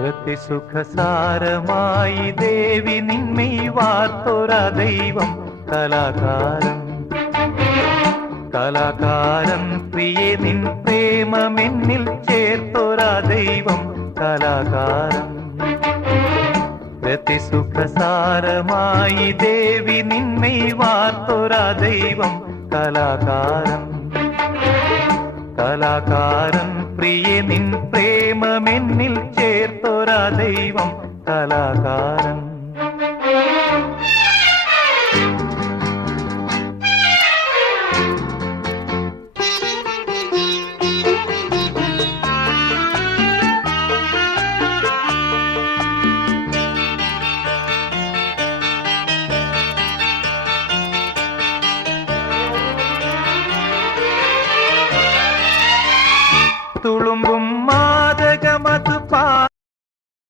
രതിസുഖസാരമായി ദേവി നിന്മൈ വാർത്തൊര ദൈവം കലാകാരൻ. കലാകാരൻ പ്രിയേ നിൻ പ്രേമമെന്നിൽ ചേർത്തൊര ദൈവം കലാകാരൻ. രതിസുഖസാരമായി ദേവി നിന്മൈ വാർത്തൊര ദൈവം കലാകാരൻ. കലാകാരൻ പ്രിയേ നിൻ പ്രേമമെന്നിൽ ചേർത്തൊര ദൈവം കലാകാരൻ.